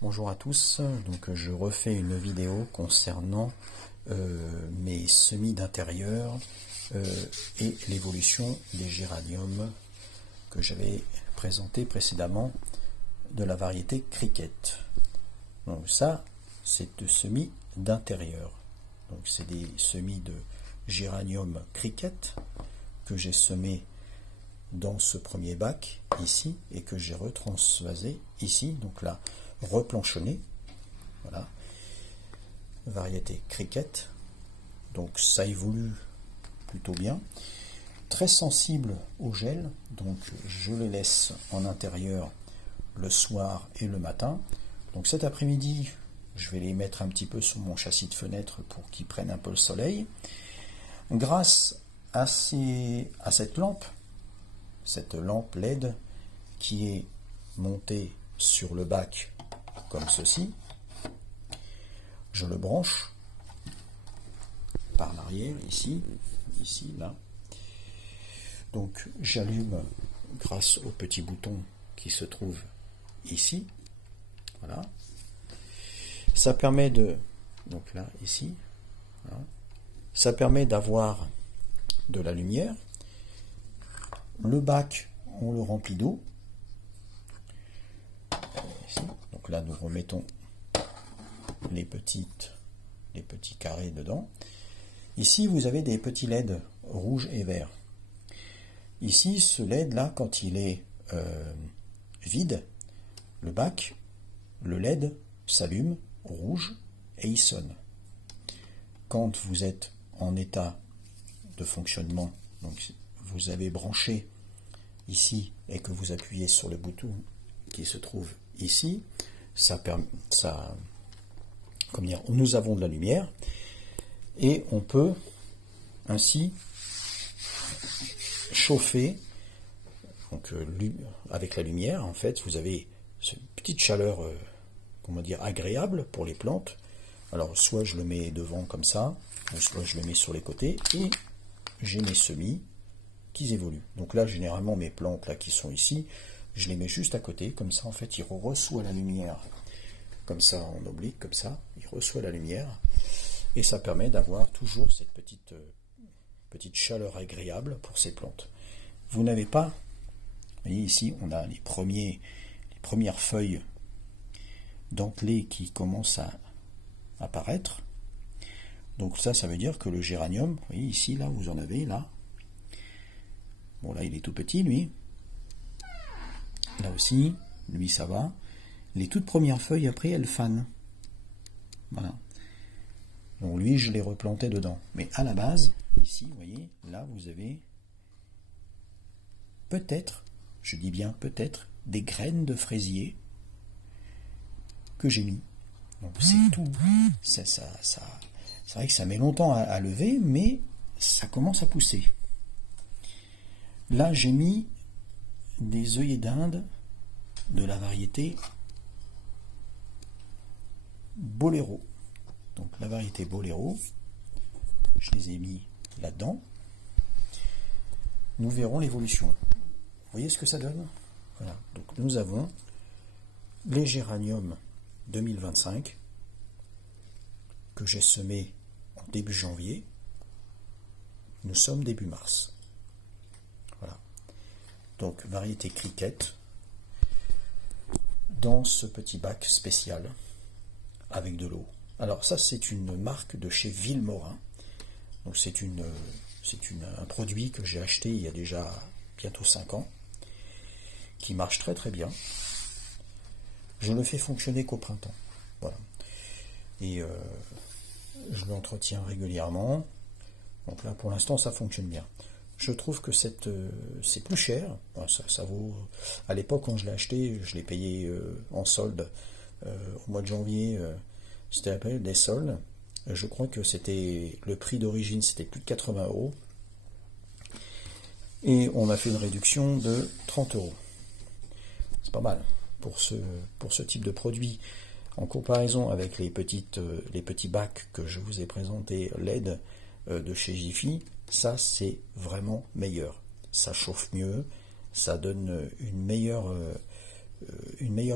Bonjour à tous, donc je refais une vidéo concernant mes semis d'intérieur et l'évolution des géraniums que j'avais présenté précédemment de la variété Cricket. Donc ça, c'est de semis d'intérieur. Donc c'est des semis de géranium Cricket que j'ai semé dans ce premier bac ici et que j'ai retransvasé ici, donc là replanchonné, voilà, variété Cricket. Donc ça évolue plutôt bien, très sensible au gel, donc je les laisse en intérieur le soir et le matin. Donc cet après-midi je vais les mettre un petit peu sous mon châssis de fenêtre pour qu'ils prennent un peu le soleil. Grâce à cette lampe LED qui est montée sur le bac comme ceci, je le branche par l'arrière, ici, là. Donc j'allume grâce au petit bouton qui se trouve ici, voilà. Ça permet donc là, ici, voilà. Ça permet d'avoir de la lumière. Le bac, on le remplit d'eau. Donc là, nous remettons les petits carrés dedans. Ici, vous avez des petits LED rouges et verts. Ici, ce LED là, quand il est vide, le bac, le LED s'allume rouge et il sonne. Quand vous êtes en état de fonctionnement, donc vous avez branché ici et que vous appuyez sur le bouton qui se trouve ici, nous avons de la lumière et on peut ainsi chauffer. Donc avec la lumière, en fait, vous avez cette petite chaleur, agréable pour les plantes. Alors soit je le mets devant comme ça, soit je le mets sur les côtés et j'ai mes semis qui évoluent. Donc là, généralement, mes plantes là qui sont ici, je les mets juste à côté, comme ça, en fait, il reçoit la lumière, comme ça, en oblique, comme ça, il reçoit la lumière, et ça permet d'avoir toujours cette petite chaleur agréable pour ces plantes. Vous n'avez pas, vous voyez ici, on a les premières feuilles dentelées qui commencent à apparaître. Donc ça veut dire que le géranium, vous voyez ici, là, vous en avez, là. Bon, là, il est tout petit, lui. Là aussi, lui, ça va. Les toutes premières feuilles, après, elles fanent. Voilà. Donc lui, je l'ai replanté dedans. Mais à la base, ici, vous voyez, là, vous avez peut-être, je dis bien peut-être, des graines de fraisier que j'ai mis. Donc c'est tout. C'est vrai que ça met longtemps à lever, mais ça commence à pousser. Là, j'ai mis des œillets d'Inde de la variété Bolero. Donc la variété Bolero, je les ai mis là-dedans. Nous verrons l'évolution. Vous voyez ce que ça donne? Voilà. Donc nous avons les géraniums 2025 que j'ai semés en début janvier. Nous sommes début mars. Voilà. Donc variété Cricket dans ce petit bac spécial avec de l'eau. Alors ça, c'est une marque de chez Villemorin. Donc c'est un produit que j'ai acheté il y a déjà bientôt 5 ans, qui marche très très bien. Je ne fais fonctionner qu'au printemps. Voilà. Et je l'entretiens régulièrement. Donc là, pour l'instant, ça fonctionne bien. Je trouve que c'est plus cher. Ça vaut. À l'époque, quand je l'ai acheté, je l'ai payé en solde au mois de janvier. C'était la période des soldes. Je crois que c'était le prix d'origine, c'était plus de 80 €. Et on a fait une réduction de 30 €. C'est pas mal pour ce type de produit. En comparaison avec les petits bacs que je vous ai présentés LED de chez Jiffy, ça c'est vraiment meilleur. Ça chauffe mieux, ça donne une meilleure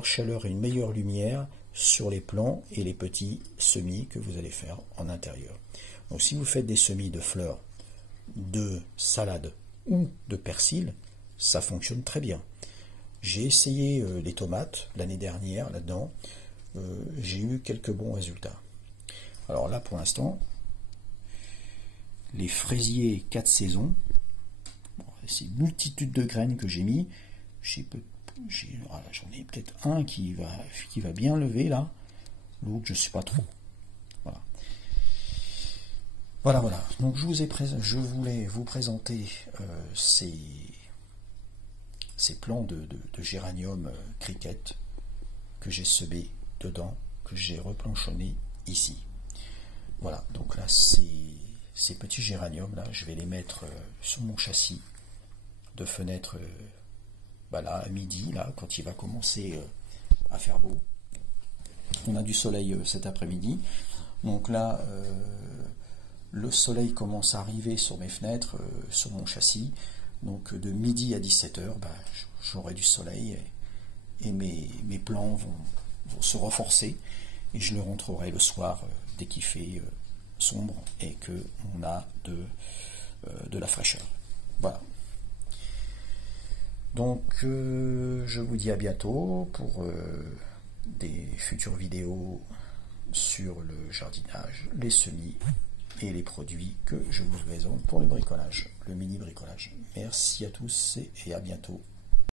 chaleur et une meilleure lumière sur les plants et les petits semis que vous allez faire en intérieur. Donc si vous faites des semis de fleurs, de salade ou de persil, ça fonctionne très bien. J'ai essayé les tomates l'année dernière là-dedans, j'ai eu quelques bons résultats. Alors là pour l'instant, les fraisiers 4 saisons, bon, c'est une multitude de graines que j'ai mis, voilà, j'en ai peut-être un qui va bien lever là, l'autre je ne sais pas trop. Voilà. Donc je voulais vous présenter ces plants de géranium cricket que j'ai semés dedans, que j'ai replanchonné ici. Voilà, donc là ces petits géraniums là, je vais les mettre sur mon châssis de fenêtre là à midi, là, quand il va commencer à faire beau. On a du soleil cet après-midi. Donc là, le soleil commence à arriver sur mes fenêtres, sur mon châssis. Donc de midi à 17h, j'aurai du soleil et mes plants vont se renforcer. Et je le rentrerai le soir dès qu'il fait sombre et qu'on a de la fraîcheur. Voilà. Donc je vous dis à bientôt pour des futures vidéos sur le jardinage, les semis et les produits que je vous présente pour le bricolage, le mini bricolage. Merci à tous et à bientôt.